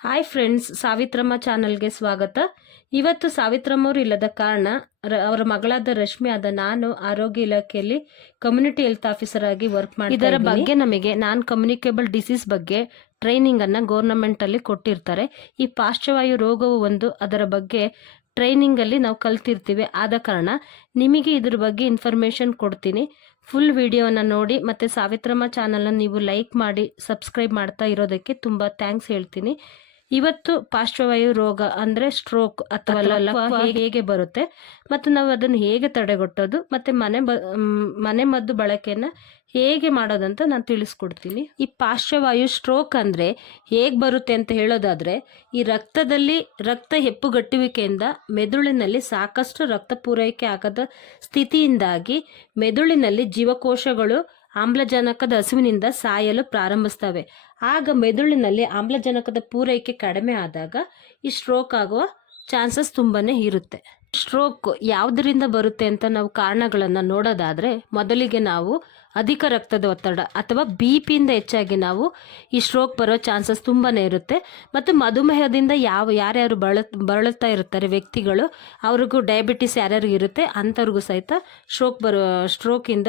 Hi friends, Savitramma ಚಾನಲ್ಗೆ ಸ್ವಾಗತ. ಇವತ್ತು ಸಾವಿತ್ರಮ್ಮ ಅವರು ಇಲ್ಲದ ಕಾರಣ ಅವರ ಮಗಳಾದ ರಶ್ಮಿ ಆದ ನಾನು ಆರೋಗ್ಯ ಇಲಾಖೆಯಲ್ಲಿ ಕಮ್ಯುನಿಟಿ ಹೆಲ್ತ್ ಆಫೀಸರ್ ಆಗಿ ವರ್ಕ್ ಮಾಡಿ ಇದರ ಬಗ್ಗೆ ನಮಗೆ ನಾನ್ ಕಮ್ಯುನಿಕೇಬಲ್ ಡಿಸೀಸ್ ಬಗ್ಗೆ ಟ್ರೈನಿಂಗ್ ಅನ್ನ ಗೌರ್ನಮೆಂಟ್ ಅಲ್ಲಿ ಕೊಟ್ಟಿರ್ತಾರೆ. ಈ ಪಾರ್ಶ್ವವಾಯು ರೋಗವು ಒಂದು ಅದರ ಬಗ್ಗೆ ಟ್ರೈನಿಂಗ್ ಅಲ್ಲಿ ನಾವು ಕಲ್ತಿರ್ತೀವಿ. ಆದ ಕಾರಣ ನಿಮಗೆ ಇದ್ರ ಬಗ್ಗೆ ಇನ್ಫಾರ್ಮೇಶನ್ ಕೊಡ್ತೀನಿ. ಫುಲ್ ವಿಡಿಯೋನ ನೋಡಿ ಮತ್ತೆ ಸಾವಿತ್ರಮ್ಮ ಚಾನಲ್ನ ನೀವು ಲೈಕ್ ಮಾಡಿ ಸಬ್ಸ್ಕ್ರೈಬ್ ಮಾಡ್ತಾ ಇರೋದಕ್ಕೆ ತುಂಬ ಥ್ಯಾಂಕ್ಸ್ ಹೇಳ್ತೀನಿ. ಇವತ್ತು ಪಾರ್ಶ್ವವಾಯು ರೋಗ ಅಂದರೆ ಸ್ಟ್ರೋಕ್ ಅಥವಾ ಲಕ್ವ ಹೇಗೆ ಬರುತ್ತೆ ಮತ್ತು ನಾವು ಅದನ್ನು ಹೇಗೆ ತಡೆಗಟ್ಟೋದು ಮತ್ತು ಮನೆ ಮದ್ದು ಬಳಕೆಯನ್ನು ಹೇಗೆ ಮಾಡೋದಂತ ನಾನು ತಿಳಿಸ್ಕೊಡ್ತೀನಿ. ಈ ಪಾರ್ಶ್ವವಾಯು ಸ್ಟ್ರೋಕ್ ಅಂದರೆ ಹೇಗೆ ಬರುತ್ತೆ ಅಂತ ಹೇಳೋದಾದರೆ, ಈ ರಕ್ತದಲ್ಲಿ ರಕ್ತ ಹೆಪ್ಪುಗಟ್ಟುವಿಕೆಯಿಂದ ಮೆದುಳಿನಲ್ಲಿ ಸಾಕಷ್ಟು ರಕ್ತ ಪೂರೈಕೆ ಆಗದ ಸ್ಥಿತಿಯಿಂದಾಗಿ ಮೆದುಳಿನಲ್ಲಿ ಜೀವಕೋಶಗಳು ಆಮ್ಲಜನಕದ ಹಸಿವಿನಿಂದ ಸಾಯಲು ಪ್ರಾರಂಭಿಸ್ತವೆ. ಆಗ ಮೆದುಳಿನಲ್ಲಿ ಆಮ್ಲಜನಕದ ಪೂರೈಕೆ ಕಡಿಮೆ ಆದಾಗ ಈ ಸ್ಟ್ರೋಕ್ ಆಗುವ ಚಾನ್ಸಸ್ ತುಂಬಾನೇ ಇರುತ್ತೆ. ಸ್ಟ್ರೋಕ್ ಯಾವುದರಿಂದ ಬರುತ್ತೆ ಅಂತ ನಾವು ಕಾರಣಗಳನ್ನು ನೋಡೋದಾದರೆ, ಮೊದಲಿಗೆ ನಾವು ಅಧಿಕ ರಕ್ತದ ಒತ್ತಡ ಅಥವಾ BP-ಯಿಂದ ಹೆಚ್ಚಾಗಿ ನಾವು ಈ ಸ್ಟ್ರೋಕ್ ಬರೋ ಚಾನ್ಸಸ್ ತುಂಬಾನೇ ಇರುತ್ತೆ. ಮತ್ತು ಮಧುಮೇಹದಿಂದ ಯಾರ್ಯಾರು ಬಳಲ್ತಾ ಇರ್ತಾರೆ ವ್ಯಕ್ತಿಗಳು, ಅವ್ರಿಗೂ ಡಯಾಬಿಟಿಸ್ ಯಾರ್ಯಾರು ಇರುತ್ತೆ ಅಂಥವ್ರಿಗೂ ಸಹಿತ ಸ್ಟ್ರೋಕಿಂದ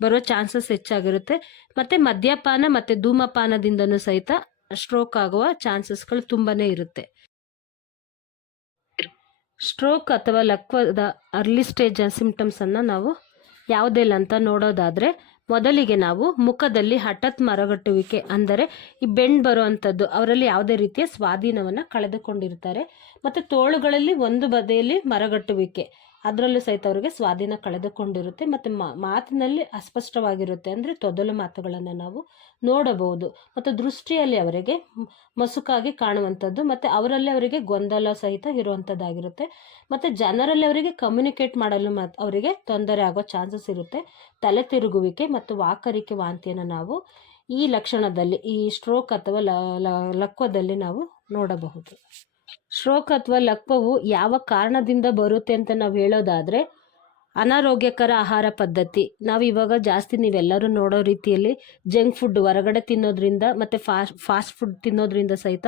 ಬರೋ ಚಾನ್ಸಸ್ ಹೆಚ್ಚಾಗಿರುತ್ತೆ. ಮತ್ತು ಮದ್ಯಪಾನ ಮತ್ತು ಧೂಮಪಾನದಿಂದನೂ ಸಹಿತ ಸ್ಟ್ರೋಕ್ ಆಗುವ ಚಾನ್ಸಸ್ಗಳು ತುಂಬಾನೇ ಇರುತ್ತೆ. ಸ್ಟ್ರೋಕ್ ಅಥವಾ ಲಕ್ವದ ಅರ್ಲಿ ಸ್ಟೇಜ್ ಸಿಂಪ್ಟಮ್ಸ್ ಅನ್ನು ನಾವು ಯಾವುದೆಲ್ಲ ಅಂತ ನೋಡೋದಾದರೆ, ಮೊದಲಿಗೆ ನಾವು ಮುಖದಲ್ಲಿ ಹಠಾತ್ ಮರಗಟ್ಟುವಿಕೆ ಅಂದರೆ ಈ ಬೆಂಡ್ ಬರೋ ಅಂಥದ್ದು, ಅವರಲ್ಲಿ ಯಾವುದೇ ರೀತಿಯ ಸ್ವಾಧೀನವನ್ನು ಕಳೆದುಕೊಂಡಿರ್ತಾರೆ. ಮತ್ತು ತೋಳುಗಳಲ್ಲಿ ಒಂದು ಬದಿಯಲ್ಲಿ ಮರಗಟ್ಟುವಿಕೆ, ಅದರಲ್ಲೂ ಸಹಿತ ಅವರಿಗೆ ಸ್ವಾಧೀನ ಕಳೆದುಕೊಂಡಿರುತ್ತೆ. ಮತ್ತು ಮಾತಿನಲ್ಲಿ ಅಸ್ಪಷ್ಟವಾಗಿರುತ್ತೆ, ಅಂದರೆ ತೊದಲು ಮಾತುಗಳನ್ನು ನಾವು ನೋಡಬಹುದು. ಮತ್ತು ದೃಷ್ಟಿಯಲ್ಲಿ ಅವರಿಗೆ ಮಸುಕಾಗಿ ಕಾಣುವಂಥದ್ದು, ಮತ್ತು ಅವರಲ್ಲಿ ಅವರಿಗೆ ಗೊಂದಲ ಸಹಿತ ಇರುವಂಥದ್ದಾಗಿರುತ್ತೆ. ಮತ್ತು ಜನರಲ್ಲಿ ಅವರಿಗೆ ಕಮ್ಯುನಿಕೇಟ್ ಮಾಡಲು ಅವರಿಗೆ ತೊಂದರೆ ಆಗೋ ಚಾನ್ಸಸ್ ಇರುತ್ತೆ. ತಲೆ ತಿರುಗುವಿಕೆ ಮತ್ತು ವಾಕರಿಕೆ ವಾಂತಿಯನ್ನು ನಾವು ಈ ಲಕ್ಷಣದಲ್ಲಿ, ಈ ಸ್ಟ್ರೋಕ್ ಅಥವಾ ಲಕ್ವದಲ್ಲಿ ನಾವು ನೋಡಬಹುದು. ಸ್ಟ್ರೋಕ್ ಅಥವಾ ಲಕ್ವವು ಯಾವ ಕಾರಣದಿಂದ ಬರುತ್ತೆ ಅಂತ ನಾವು ಹೇಳೋದಾದರೆ, ಅನಾರೋಗ್ಯಕರ ಆಹಾರ ಪದ್ಧತಿ. ನಾವು ಇವಾಗ ಜಾಸ್ತಿ ನೀವೆಲ್ಲರೂ ನೋಡೋ ರೀತಿಯಲ್ಲಿ ಜಂಕ್ ಫುಡ್ ಹೊರಗಡೆ ತಿನ್ನೋದ್ರಿಂದ ಮತ್ತು ಫಾಸ್ಟ್ ಫುಡ್ ತಿನ್ನೋದ್ರಿಂದ ಸಹಿತ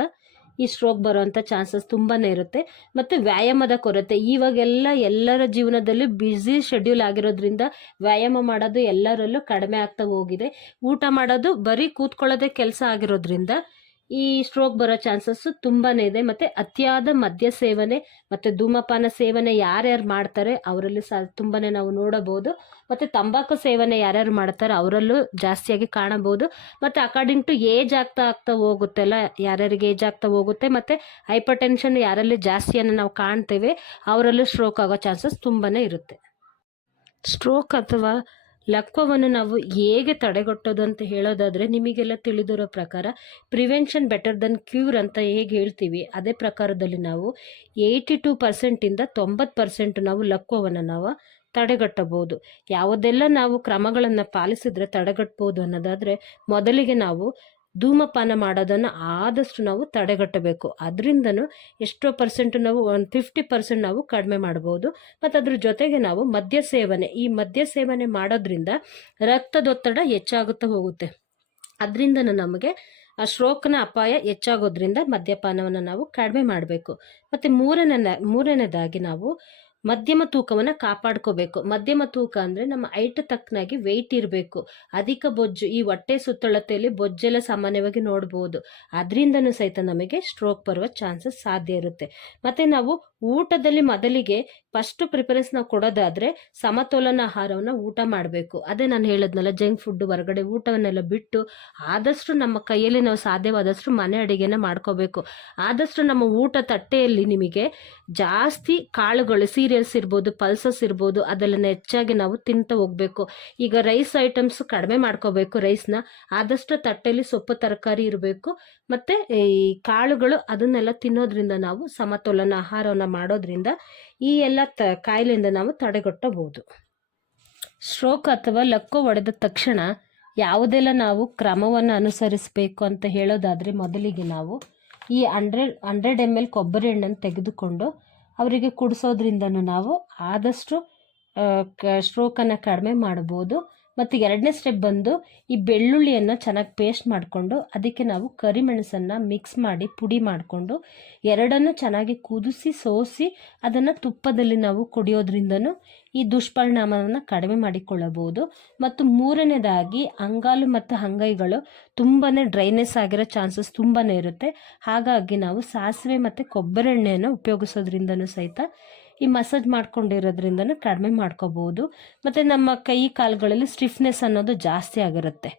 ಈ ಸ್ಟ್ರೋಕ್ ಬರೋವಂಥ ಚಾನ್ಸಸ್ ತುಂಬಾ ಇರುತ್ತೆ. ಮತ್ತು ವ್ಯಾಯಾಮದ ಕೊರತೆ. ಇವಾಗೆಲ್ಲ ಎಲ್ಲರ ಜೀವನದಲ್ಲೂ ಬ್ಯುಸಿ ಶೆಡ್ಯೂಲ್ ಆಗಿರೋದ್ರಿಂದ ವ್ಯಾಯಾಮ ಮಾಡೋದು ಎಲ್ಲರಲ್ಲೂ ಕಡಿಮೆ ಆಗ್ತಾ ಹೋಗಿದೆ. ಊಟ ಮಾಡೋದು ಬರೀ ಕೂತ್ಕೊಳ್ಳೋದೇ ಕೆಲಸ ಆಗಿರೋದ್ರಿಂದ ಈ ಸ್ಟ್ರೋಕ್ ಬರೋ ಚಾನ್ಸಸ್ಸು ತುಂಬಾ ಇದೆ. ಮತ್ತು ಅತಿಯಾದ ಮದ್ಯ ಸೇವನೆ ಮತ್ತು ಧೂಮಪಾನ ಸೇವನೆ ಯಾರ್ಯಾರು ಮಾಡ್ತಾರೆ ಅವರಲ್ಲಿ ತುಂಬಾ ನಾವು ನೋಡಬಹುದು. ಮತ್ತು ತಂಬಾಕು ಸೇವನೆ ಯಾರ್ಯಾರು ಮಾಡ್ತಾರೆ ಅವರಲ್ಲೂ ಜಾಸ್ತಿಯಾಗಿ ಕಾಣಬಹುದು. ಮತ್ತು ಅಕಾರ್ಡಿಂಗ್ ಟು ಏಜ್ ಆಗ್ತಾ ಹೋಗುತ್ತೆಲ್ಲ, ಯಾರ್ಯಾರಿಗೆ ಏಜ್ ಆಗ್ತಾ ಹೋಗುತ್ತೆ ಮತ್ತು ಹೈಪರ್ ಟೆನ್ಷನ್ ಯಾರಲ್ಲಿ ಜಾಸ್ತಿಯನ್ನು ನಾವು ಕಾಣ್ತೇವೆ ಅವರಲ್ಲೂ ಸ್ಟ್ರೋಕ್ ಆಗೋ ಚಾನ್ಸಸ್ ತುಂಬಾ ಇರುತ್ತೆ. ಸ್ಟ್ರೋಕ್ ಅಥವಾ ಲಕ್ವವನ್ನು ನಾವು ಹೇಗೆ ತಡೆಗಟ್ಟೋದು ಅಂತ ಹೇಳೋದಾದರೆ, ನಿಮಗೆಲ್ಲ ತಿಳಿದಿರೋ ಪ್ರಕಾರ ಪ್ರಿವೆನ್ಷನ್ ಬೆಟರ್ ದೆನ್ ಕ್ಯೂರ್ ಅಂತ ಹೇಗೆ ಹೇಳ್ತೀವಿ, ಅದೇ ಪ್ರಕಾರದಲ್ಲಿ ನಾವು 82% 90% ನಾವು ಲಕ್ವವನ್ನು ನಾವು ತಡೆಗಟ್ಟಬಹುದು. ಯಾವುದೆಲ್ಲ ನಾವು ಕ್ರಮಗಳನ್ನು ಪಾಲಿಸಿದ್ರೆ ತಡೆಗಟ್ಟಬಹುದು ಅನ್ನೋದಾದರೆ, ಮೊದಲಿಗೆ ನಾವು ಧೂಮಪಾನ ಮಾಡೋದನ್ನು ಆದಷ್ಟು ನಾವು ತಡೆಗಟ್ಟಬೇಕು. ಅದರಿಂದನೂ ಎಷ್ಟೋ ಪರ್ಸೆಂಟ್ ನಾವು 50% ನಾವು ಕಡಿಮೆ ಮಾಡ್ಬೋದು. ಮತ್ತು ಅದ್ರ ಜೊತೆಗೆ ನಾವು ಮದ್ಯ ಸೇವನೆ ಮಾಡೋದ್ರಿಂದ ರಕ್ತದೊತ್ತಡ ಹೆಚ್ಚಾಗುತ್ತಾ ಹೋಗುತ್ತೆ. ಅದರಿಂದನೂ ನಮಗೆ ಆ ಸ್ಟ್ರೋಕ್ನ ಅಪಾಯ ಹೆಚ್ಚಾಗೋದ್ರಿಂದ ಮದ್ಯಪಾನವನ್ನು ನಾವು ಕಡಿಮೆ ಮಾಡಬೇಕು. ಮತ್ತು ಮೂರನೇದಾಗಿ ನಾವು ಮಧ್ಯಮ ತೂಕವನ್ನು ಕಾಪಾಡ್ಕೋಬೇಕು. ಮಧ್ಯಮ ತೂಕ ಅಂದರೆ ನಮ್ಮ ಹೈಟ್ ತಕ್ಕನಾಗಿ ವೆಯ್ಟ್ ಇರಬೇಕು. ಅಧಿಕ ಬೊಜ್ಜು, ಈ ಹೊಟ್ಟೆ ಸುತ್ತಳತೆಯಲ್ಲಿ ಬೊಜ್ಜೆಲ್ಲ ಸಾಮಾನ್ಯವಾಗಿ ನೋಡ್ಬೋದು. ಅದರಿಂದನೂ ಸಹಿತ ನಮಗೆ ಸ್ಟ್ರೋಕ್ ಬರುವ ಚಾನ್ಸಸ್ ಸಾಧ್ಯ ಇರುತ್ತೆ. ಮತ್ತು ನಾವು ಊಟದಲ್ಲಿ ಮೊದಲಿಗೆ ಫಸ್ಟ್ ಪ್ರಿಫರೆನ್ಸ್ ನಾವು ಕೊಡೋದಾದರೆ ಸಮತೋಲನ ಆಹಾರವನ್ನು ಊಟ ಮಾಡಬೇಕು. ಅದೇ ನಾನು ಹೇಳಿದ್ನಲ್ಲ, ಜಂಕ್ ಫುಡ್ ಹೊರಗಡೆ ಊಟವನ್ನೆಲ್ಲ ಬಿಟ್ಟು ಆದಷ್ಟು ನಮ್ಮ ಕೈಯಲ್ಲಿ ನಾವು ಸಾಧ್ಯವಾದಷ್ಟು ಮನೆ ಅಡುಗೆನ ಮಾಡ್ಕೋಬೇಕು. ಆದಷ್ಟು ನಮ್ಮ ಊಟ ತಟ್ಟೆಯಲ್ಲಿ ನಿಮಗೆ ಜಾಸ್ತಿ ಕಾಳುಗಳು, ಸೀರಿಯಲ್ಸ್ ಇರ್ಬೋದು, ಪಲ್ಸಸ್ ಇರ್ಬೋದು, ಅದೆಲ್ಲ ಹೆಚ್ಚಾಗಿ ನಾವು ತಿಂತ ಹೋಗಬೇಕು. ಈಗ ರೈಸ್ ಐಟಮ್ಸ್ ಕಡಿಮೆ ಮಾಡ್ಕೋಬೇಕು. ರೈಸ್ನ ಆದಷ್ಟು ತಟ್ಟೆಯಲ್ಲಿ ಸೊಪ್ಪು ತರಕಾರಿ ಇರಬೇಕು. ಮತ್ತು ಈ ಕಾಳುಗಳು ಅದನ್ನೆಲ್ಲ ತಿನ್ನೋದ್ರಿಂದ ನಾವು ಸಮತೋಲನ ಆಹಾರವನ್ನು ಮಾಡೋದ್ರಿಂದ ಈ ಎಲ್ಲ ಕಾಯಿಲೆಯಿಂದ ನಾವು ತಡೆಗಟ್ಟಬಹುದು. ಸ್ಟ್ರೋಕ್ ಅಥವಾ ಲಕ್ವ ಹೊಡೆದ ತಕ್ಷಣ ಯಾವುದೆಲ್ಲ ನಾವು ಕ್ರಮವನ್ನು ಅನುಸರಿಸಬೇಕು ಅಂತ ಹೇಳೋದಾದರೆ, ಮೊದಲಿಗೆ ನಾವು ಈ 100 ml ಕೊಬ್ಬರಿ ಎಣ್ಣೆಯನ್ನು ತೆಗೆದುಕೊಂಡು ಅವರಿಗೆ ಕುಡಿಸೋದ್ರಿಂದನೂ ನಾವು ಆದಷ್ಟು ಸ್ಟ್ರೋಕನ್ನು ಕಡಿಮೆ ಮಾಡ್ಬೋದು. ಮತ್ತು ಎರಡನೇ ಸ್ಟೆಪ್ ಬಂದು ಈ ಬೆಳ್ಳುಳ್ಳಿಯನ್ನು ಚೆನ್ನಾಗಿ ಪೇಸ್ಟ್ ಮಾಡಿಕೊಂಡು ಅದಕ್ಕೆ ನಾವು ಕರಿಮೆಣಸನ್ನು ಮಿಕ್ಸ್ ಮಾಡಿ ಪುಡಿ ಮಾಡಿಕೊಂಡು ಎರಡನ್ನು ಚೆನ್ನಾಗಿ ಕುದಿಸಿ ಸೋಸಿ ಅದನ್ನು ತುಪ್ಪದಲ್ಲಿ ನಾವು ಕುಡಿಯೋದ್ರಿಂದನೂ ಈ ದುಷ್ಪರಿಣಾಮವನ್ನು ಕಡಿಮೆ ಮಾಡಿಕೊಳ್ಳಬಹುದು. ಮತ್ತು ಮೂರನೇದಾಗಿ ಅಂಗಾಲು ಮತ್ತು ಅಂಗೈಗಳು ತುಂಬಾ ಡ್ರೈನೆಸ್ ಆಗಿರೋ ಚಾನ್ಸಸ್ ತುಂಬಾ ಇರುತ್ತೆ. ಹಾಗಾಗಿ ನಾವು ಸಾಸಿವೆ ಮತ್ತು ಕೊಬ್ಬರಿ ಎಣ್ಣೆಯನ್ನು ಉಪಯೋಗಿಸೋದ್ರಿಂದನೂ ಸಹಿತ ಈ ಮಸಾಜ್ ಮಾಡ್ಕೊಂಡಿರೋದ್ರಿಂದನೂ ಕಡಿಮೆ ಮಾಡ್ಕೋಬಹುದು. ಮತ್ತು ನಮ್ಮ ಕೈ ಕಾಲುಗಳಲ್ಲಿ ಸ್ಟಿಫ್ನೆಸ್ ಅನ್ನೋದು ಜಾಸ್ತಿ ಆಗಿರುತ್ತೆ,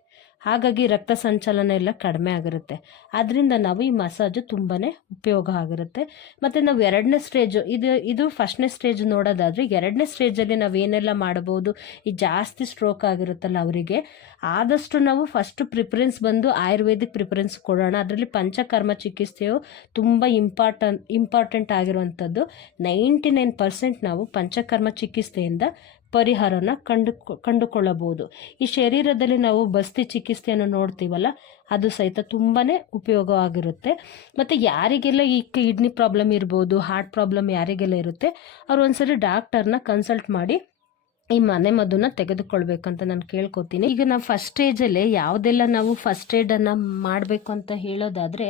ಹಾಗಾಗಿ ರಕ್ತ ಸಂಚಲನ ಎಲ್ಲ ಕಡಿಮೆ ಆಗಿರುತ್ತೆ. ಆದ್ದರಿಂದ ನಾವು ಈ ಮಸಾಜು ತುಂಬಾ ಉಪಯೋಗ ಆಗಿರುತ್ತೆ. ಮತ್ತು ನಾವು ಎರಡನೇ ಸ್ಟೇಜು ಇದು ಫಸ್ಟ್ನೇ ಸ್ಟೇಜ್ ನೋಡೋದಾದರೆ, ಎರಡನೇ ಸ್ಟೇಜಲ್ಲಿ ನಾವು ಏನೆಲ್ಲ ಮಾಡ್ಬೋದು, ಈ ಜಾಸ್ತಿ ಸ್ಟ್ರೋಕ್ ಆಗಿರುತ್ತಲ್ಲ ಅವರಿಗೆ ಆದಷ್ಟು ನಾವು ಫಸ್ಟ್ ಪ್ರಿಫರೆನ್ಸ್ ಬಂದು ಆಯುರ್ವೇದಿಕ್ ಪ್ರಿಫರೆನ್ಸ್ ಕೊಡೋಣ. ಅದರಲ್ಲಿ ಪಂಚಕರ್ಮ ಚಿಕಿತ್ಸೆಯು ತುಂಬ ಇಂಪಾರ್ಟೆಂಟ್ ಆಗಿರುವಂಥದ್ದು. 99% ನಾವು ಪಂಚಕರ್ಮ ಚಿಕಿತ್ಸೆಯಿಂದ ಪರಿಹಾರನ ಕಂಡುಕೊಳ್ಳಬಹುದು. ಈ ಶರೀರದಲ್ಲಿ ನಾವು ಬಸ್ತಿ ಚಿಕಿತ್ಸೆಯನ್ನು ನೋಡ್ತೀವಲ್ಲ, ಅದು ಸಹಿತ ತುಂಬಾ ಉಪಯೋಗವಾಗಿರುತ್ತೆ. ಮತ್ತು ಯಾರಿಗೆಲ್ಲ ಈ ಕಿಡ್ನಿ ಪ್ರಾಬ್ಲಮ್ ಇರ್ಬೋದು, ಹಾರ್ಟ್ ಪ್ರಾಬ್ಲಮ್ ಯಾರಿಗೆಲ್ಲ ಇರುತ್ತೆ, ಅವ್ರು ಒಂದ್ಸರಿ ಡಾಕ್ಟರ್ನ ಕನ್ಸಲ್ಟ್ ಮಾಡಿ ಈ ಮನೆ ಮದ್ದನ್ನ ತೆಗೆದುಕೊಳ್ಬೇಕಂತ ನಾನು ಕೇಳ್ಕೊತೀನಿ. ಈಗ ನಾವು ಫಸ್ಟ್ ಸ್ಟೇಜಲ್ಲಿ ಯಾವುದೆಲ್ಲ ನಾವು ಫಸ್ಟ್ ಏಡನ್ನು ಮಾಡಬೇಕು ಅಂತ ಹೇಳೋದಾದರೆ,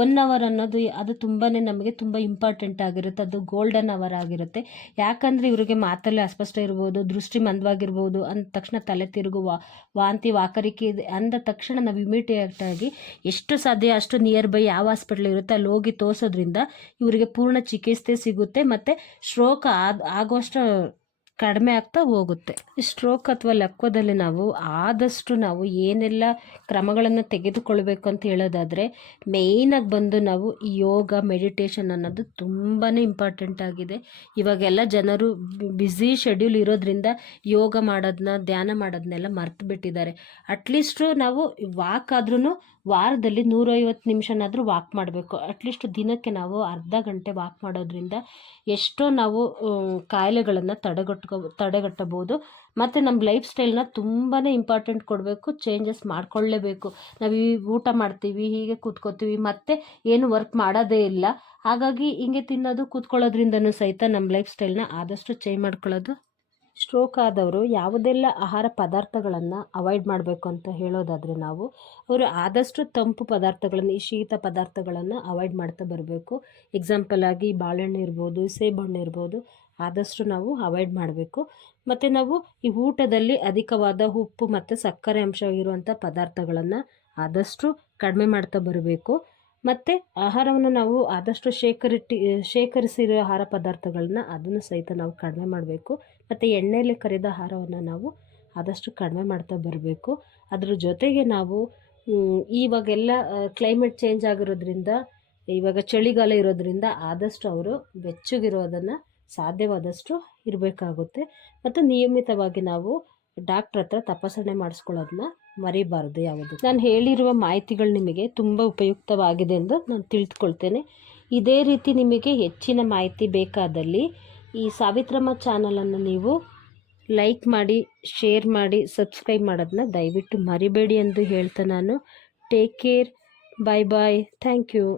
1 ಅವರ್ ಅನ್ನೋದು ಅದು ತುಂಬಾ ನಮಗೆ ತುಂಬ ಇಂಪಾರ್ಟೆಂಟ್ ಆಗಿರುತ್ತೆ. ಅದು ಗೋಲ್ಡನ್ ಅವರ್ ಆಗಿರುತ್ತೆ. ಯಾಕಂದರೆ ಇವರಿಗೆ ಮಾತಲ್ಲಿ ಅಸ್ಪಷ್ಟ ಇರ್ಬೋದು, ದೃಷ್ಟಿ ಮಂದವಾಗಿರ್ಬೋದು, ಅಂದ ತಕ್ಷಣ ತಲೆ ತಿರುಗು, ವಾಂತಿ ವಾಕರಿಕೆ ಇದೆ ಅಂದ ತಕ್ಷಣ ನಾವು ಇಮಿಡಿಯೇಟ್ ಆಗಿ ಎಷ್ಟು ಸಾಧ್ಯ ಅಷ್ಟು ನಿಯರ್ ಬೈ ಯಾವ ಹಾಸ್ಪಿಟ್ಲ್ ಇರುತ್ತೆ ಅಲ್ಲಿ ಹೋಗಿ ತೋರಿಸೋದ್ರಿಂದ ಇವರಿಗೆ ಪೂರ್ಣ ಚಿಕಿತ್ಸೆ ಸಿಗುತ್ತೆ. ಮತ್ತು ಸ್ಟ್ರೋಕ್ ಆಗುವಷ್ಟು ಕಡಿಮೆ ಆಗ್ತಾ ಹೋಗುತ್ತೆ. ಸ್ಟ್ರೋಕ್ ಅಥವಾ ಲಕ್ವದಲ್ಲಿ ನಾವು ಆದಷ್ಟು ನಾವು ಏನೆಲ್ಲ ಕ್ರಮಗಳನ್ನು ತೆಗೆದುಕೊಳ್ಬೇಕು ಅಂತ ಹೇಳೋದಾದರೆ, ಮೇಯ್ನಾಗಿ ಬಂದು ನಾವು ಈ ಯೋಗ ಮೆಡಿಟೇಷನ್ ಅನ್ನೋದು ತುಂಬಾ ಇಂಪಾರ್ಟೆಂಟ್ ಆಗಿದೆ. ಇವಾಗೆಲ್ಲ ಜನರು ಬ್ಯುಸಿ ಶೆಡ್ಯೂಲ್ ಇರೋದ್ರಿಂದ ಯೋಗ ಮಾಡೋದನ್ನ, ಧ್ಯಾನ ಮಾಡೋದನ್ನೆಲ್ಲ ಮರ್ತು ಬಿಟ್ಟಿದ್ದಾರೆ. ಅಟ್ಲೀಸ್ಟು ನಾವು ವಾಕ್ ಆದ್ರೂ ವಾರದಲ್ಲಿ 150 ನಿಮಿಷನಾದರೂ ವಾಕ್ ಮಾಡಬೇಕು. ಅಟ್ಲೀಸ್ಟ್ ದಿನಕ್ಕೆ ನಾವು ಅರ್ಧ ಗಂಟೆ ವಾಕ್ ಮಾಡೋದ್ರಿಂದ ಎಷ್ಟೋ ನಾವು ಕಾಯಿಲೆಗಳನ್ನು ತಡೆಗಟ್ಟಬಹುದು. ಮತ್ತು ನಮ್ಮ ಲೈಫ್ ಸ್ಟೈಲ್ನ ತುಂಬಾ ಇಂಪಾರ್ಟೆಂಟ್ ಕೊಡಬೇಕು, ಚೇಂಜಸ್ ಮಾಡ್ಕೊಳ್ಳೇಬೇಕು. ನಾವು ಈ ಊಟ ಮಾಡ್ತೀವಿ, ಹೀಗೆ ಕೂತ್ಕೋತೀವಿ, ಮತ್ತು ಏನು ವರ್ಕ್ ಮಾಡೋದೇ ಇಲ್ಲ. ಹಾಗಾಗಿ ಹಿಂಗೆ ತಿನ್ನೋದು ಕೂತ್ಕೊಳ್ಳೋದ್ರಿಂದನೂ ಸಹಿತ ನಮ್ಮ ಲೈಫ್ ಸ್ಟೈಲ್ನ ಆದಷ್ಟು ಚೇಂಜ್ ಮಾಡ್ಕೊಳ್ಳೋದು. ಸ್ಟ್ರೋಕ್ ಆದವರು ಯಾವುದೆಲ್ಲ ಆಹಾರ ಪದಾರ್ಥಗಳನ್ನು ಅವಾಯ್ಡ್ ಮಾಡಬೇಕು ಅಂತ ಹೇಳೋದಾದರೆ, ಅವರು ಆದಷ್ಟು ತಂಪು ಪದಾರ್ಥಗಳನ್ನು, ಈ ಶೀತ ಪದಾರ್ಥಗಳನ್ನು ಅವಾಯ್ಡ್ ಮಾಡ್ತಾ ಬರಬೇಕು. ಎಕ್ಸಾಂಪಲ್ ಆಗಿ ಬಾಳೆಹಣ್ಣು ಇರ್ಬೋದು, ಸೇಬಣ್ಣು ಇರ್ಬೋದು, ಆದಷ್ಟು ನಾವು ಅವಾಯ್ಡ್ ಮಾಡಬೇಕು. ಮತ್ತು ನಾವು ಈ ಊಟದಲ್ಲಿ ಅಧಿಕವಾದ ಉಪ್ಪು ಮತ್ತು ಸಕ್ಕರೆ ಅಂಶ ಇರುವಂಥ ಪದಾರ್ಥಗಳನ್ನು ಆದಷ್ಟು ಕಡಿಮೆ ಮಾಡ್ತಾ ಬರಬೇಕು. ಮತ್ತು ಆಹಾರವನ್ನು ನಾವು ಆದಷ್ಟು ಶೇಖರಿಸಿರೋ ಆಹಾರ ಪದಾರ್ಥಗಳನ್ನ ಅದನ್ನು ಸಹಿತ ನಾವು ಕಡಿಮೆ ಮಾಡಬೇಕು. ಮತ್ತು ಎಣ್ಣೆಯಲ್ಲಿ ಕರಿದ ಆಹಾರವನ್ನು ನಾವು ಆದಷ್ಟು ಕಡಿಮೆ ಮಾಡ್ತಾ ಬರಬೇಕು. ಅದ್ರ ಜೊತೆಗೆ ನಾವು ಇವಾಗೆಲ್ಲ ಕ್ಲೈಮೇಟ್ ಚೇಂಜ್ ಆಗಿರೋದ್ರಿಂದ, ಇವಾಗ ಚಳಿಗಾಲ ಇರೋದ್ರಿಂದ ಆದಷ್ಟು ಅವರು ಬೆಚ್ಚಗಿರೋದನ್ನು ಸಾಧ್ಯವಾದಷ್ಟು ಇರಬೇಕಾಗುತ್ತೆ. ಮತ್ತು ನಿಯಮಿತವಾಗಿ ನಾವು ಡಾಕ್ಟ್ರ್ ಹತ್ರ ತಪಾಸಣೆ ಮಾಡಿಸ್ಕೊಳ್ಳೋದನ್ನ ಮರಿಬಾರ್ದು ಯಾವುದು. ನಾನು ಹೇಳಿರುವ ಮಾಹಿತಿಗಳು ನಿಮಗೆ ತುಂಬ ಉಪಯುಕ್ತವಾಗಿದೆ ಎಂದು ನಾನು ತಿಳಿದುಕೊಳ್ತೇನೆ. ಇದೇ ರೀತಿ ನಿಮಗೆ ಹೆಚ್ಚಿನ ಮಾಹಿತಿ ಬೇಕಾದಲ್ಲಿ ಈ ಸಾವಿತ್ರಮ್ಮ ಚಾನಲನ್ನು ನೀವು ಲೈಕ್ ಮಾಡಿ, ಶೇರ್ ಮಾಡಿ, ಸಬ್ಸ್ಕ್ರೈಬ್ ಮಾಡೋದನ್ನ ದಯವಿಟ್ಟು ಮರಿಬೇಡಿ ಎಂದು ಹೇಳ್ತಾ ನಾನು take care, bye bye, thank you.